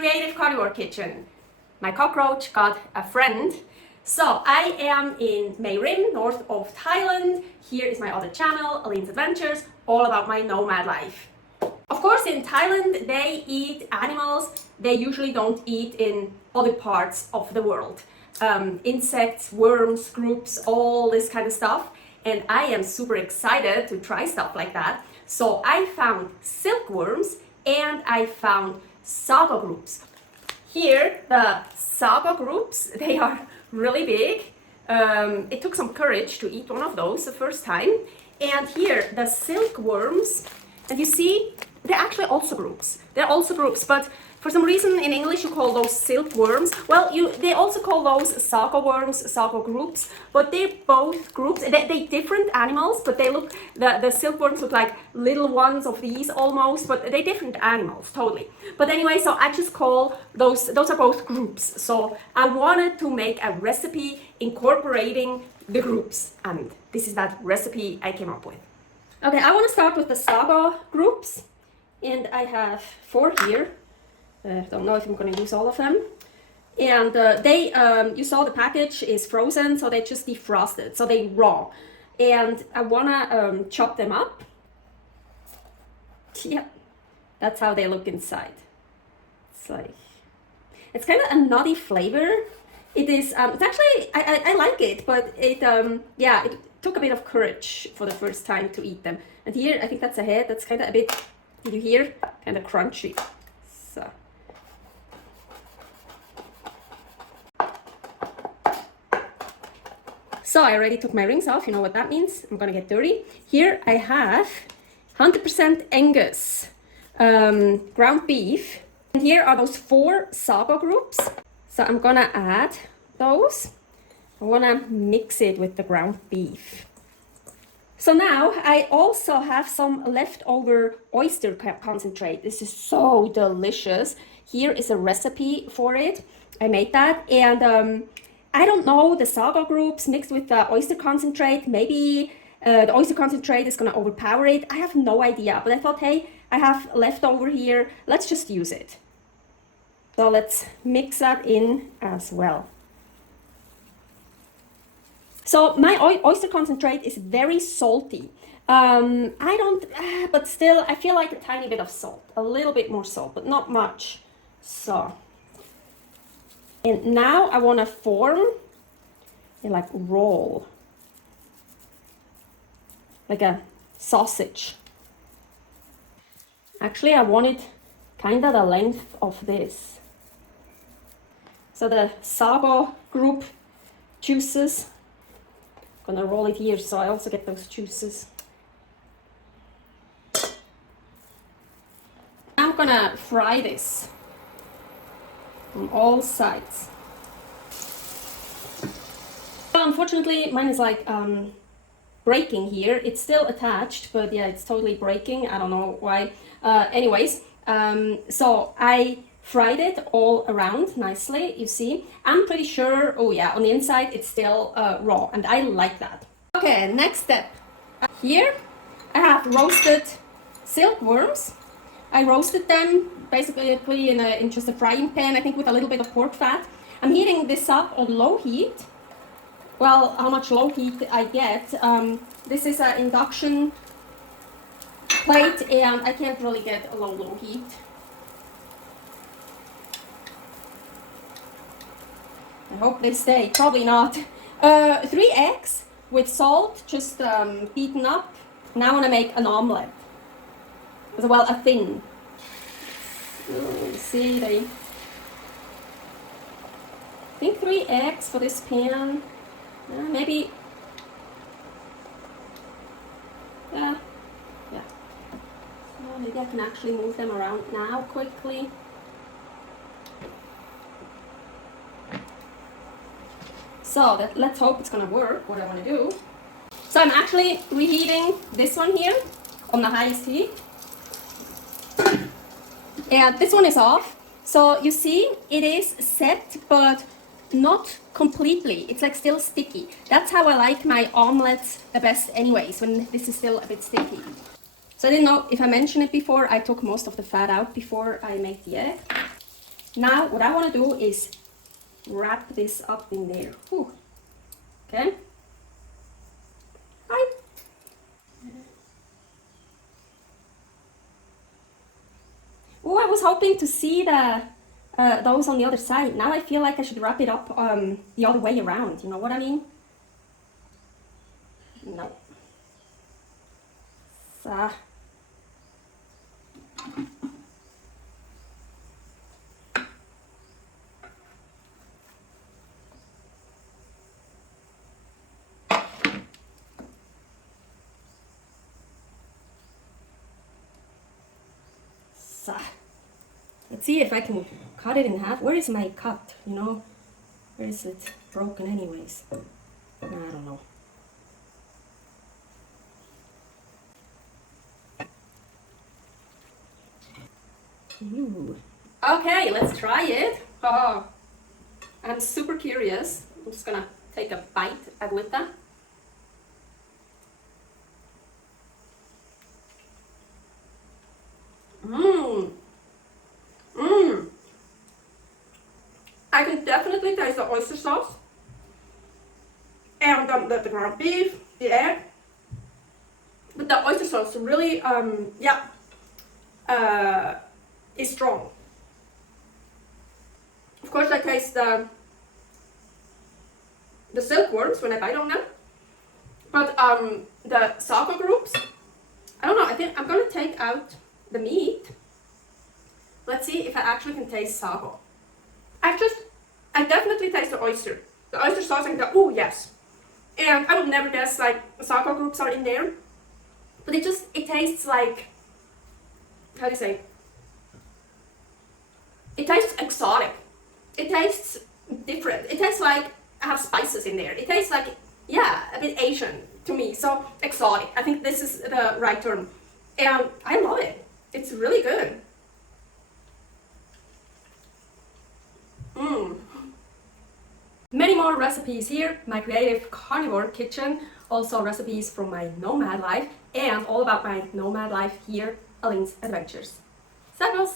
creative carnivore kitchen. My cockroach got a friend. So I am in Mae Rim, north of Thailand. Here is my other channel, Aline's Adventures, all about my nomad life. Of course, in Thailand, they eat animals they usually don't eat in other parts of the world. Insects, worms, groups, all this kind of stuff. And I am super excited to try stuff like that. So I found silkworms and I found Sago Grubs. Here, the Sago Grubs, they are really big. It took some courage to eat one of those the first time. And here, the silkworms, and you see, they're actually also groups. They're also groups, but for some reason in English you call those silkworms. Well, they also call those sago worms, sago groups, but they're both groups. They're different animals, but they look, the silkworms look like little ones of these almost, but they're different animals, totally. But anyway, so I just call those are both groups. So I wanted to make a recipe incorporating the groups, and this is that recipe I came up with. Okay, I want to start with the sago groups, and I have 4 here. Don't know if I'm going to use all of them. And you saw the package is frozen, so they just defrosted, so they raw. And I want to chop them up. Yeah, that's how they look inside. It's kind of a nutty flavor. It is, it's actually, I like it, but it took a bit of courage for the first time to eat them. And here, I think that's a head, that's kind of a bit, did you hear? Kind of crunchy. So I already took my rings off, you know what that means. I'm gonna get dirty. Here I have 100% Angus ground beef. And here are those 4 sago groups. So I'm gonna add those. I wanna mix it with the ground beef. So now I also have some leftover oyster concentrate. This is so delicious. Here is a recipe for it. I made that, and I don't know, the sago groups mixed with the oyster concentrate, maybe the oyster concentrate is gonna overpower it. I have no idea, but I thought, hey, I have leftover here, let's just use it. So let's mix that in as well. So my oyster concentrate is very salty. But still, I feel like a tiny bit of salt, a little bit more salt, but not much. So. And now I want to form a roll, like a sausage. Actually, I want it kind of the length of this. So the sago group juices, I'm gonna roll it here so I also get those juices. I'm gonna fry this on all sides. Well, unfortunately, mine is breaking here. It's still attached, but yeah, it's totally breaking. I don't know why. So I fried it all around nicely, you see. I'm pretty sure, oh yeah, on the inside it's still raw, and I like that. Okay, next step. Here I have roasted silkworms. I roasted them basically in just a frying pan, I think with a little bit of pork fat. I'm heating this up on low heat. Well, how much low heat I get. This is an induction plate and I can't really get a low heat. I hope they stay, probably not. 3 eggs with salt, just beaten up. Now I want to make an omelette. Well, a thin. See, I think 3 eggs for this pan. Maybe. Yeah. So maybe I can actually move them around now quickly. So let's hope it's gonna work, what I wanna do. So I'm actually reheating this one here on the highest heat. And this one is off. So you see, it is set, but not completely. It's still sticky. That's how I like my omelets the best anyways, when this is still a bit sticky. So I didn't know if I mentioned it before, I took most of the fat out before I made the egg. Now what I want to do is wrap this up in there. Whew. Okay. Hi. Oh, I was hoping to see the those on the other side. Now I feel like I should wrap it up the other way around. You know what I mean? No. So. So. Let's see if I can cut it in half. Where is my cut? You know, where is it broken anyways? I don't know. Ooh. Okay, let's try it. Oh, I'm super curious. I'm just gonna take a bite with that. Mmm. Mmm. I can definitely taste the oyster sauce and the ground beef, the egg. But the oyster sauce really, is strong. Of course, I taste the silkworms when I bite on them. But the Sago Grubs, I don't know. I think I'm gonna take out the meat. Let's see if I actually can taste sago. I definitely taste the oyster. The oyster sauce, I can go, oh yes. And I would never guess like Sago Grubs are in there. But it tastes like, how do you say? It tastes exotic. It tastes different. It tastes like I have spices in there. It tastes like, yeah, a bit Asian to me. So exotic. I think this is the right term. And I love it. It's really good. Many more recipes here, my creative carnivore kitchen, also recipes from my nomad life, and all about my nomad life here, Aline's Adventures. Sagos!